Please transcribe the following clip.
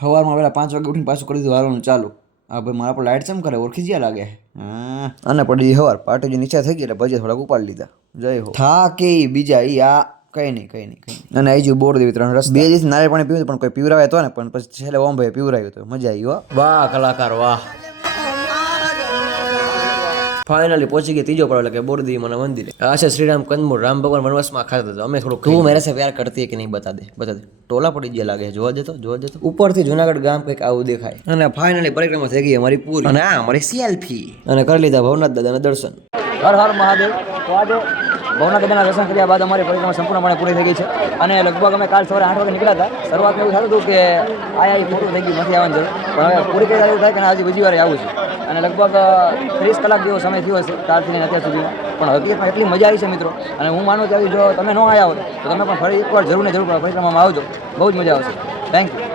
સવારમાં પેલા 5 વાગે ઉઠીને પાછું કરી દીધું હાલવાનું ચાલુ. હા ભાઈ મારા પર લાઇટ ચમ કરે ઓળખી ગયા લાગે. હા અને પડી સવાર પાર્ટી નીચે થઈ ગઈ એટલે ભજીયા થોડાક ઉપાડી લીધા. જય હો થા કે બીજા ઈ આ કઈ નહીં. અને આઈ જો બોર્ડ દેવી 3 રસ 2 દિવસ નારિયેળ પાણી પીવું પણ કોઈ પીવરાવે તો ને પણ પછી છેલ્લે ઓમ ભાઈ પીવરાવ્યું તો મજા આવી હો. વાહ કલાકાર વાહ. ફાઇનલી પહોંચી ગઈ ત્રીજો પડાવ એટલે કે બોરદી મને મંદિરે. આ છે શ્રીરામ કંદમૂળ રામ ભગવાન વનવાસમાં ખાતા હતા અમે થોડું તું મેરે સે પ્યાર કરતી કે નહીં બતા દે ટોલા પડી ગયા લાગે જોવા જતો ઉપરથી જુનાગઢ ગામ કંઈક આવું દેખાય. અને ફાઇનલી પરિક્રમા થઈ ગઈ અમારી પૂરી અને આ અમારી સેલ્ફી અને કરી લીધા ભવનાથ દાદાના દર્શન. હર હર મહાદેવ. તો આજે ભવનાથ દાદાના દર્શન કર્યા બાદ અમારી પરિક્રમા સંપૂર્ણપણે પૂરી થઈ ગઈ છે અને લગભગ અમે કાલ સવારે 8 વાગે નીકળ્યા હતા. શરૂઆતમાં એવું થતું હતું કે આ મોટું થઈ ગયું નથી આવવાનું જરૂર પણ હવે પૂરી કરી એવું થાય કે હજી બીજી વાર આવું છે અને લગભગ 30 કલાક જેવો સમય થયો હશે ત્યારથી અત્યાર સુધીમાં. પણ હકીકતમાં એટલી મજા આવી છે મિત્રો અને હું માનું કે જો તમે ન આવ્યા હોત તો તમે પણ ફરી એકવાર જરૂર પરિક્રમામાં આવજો બહુ જ મજા આવશે. Thank you.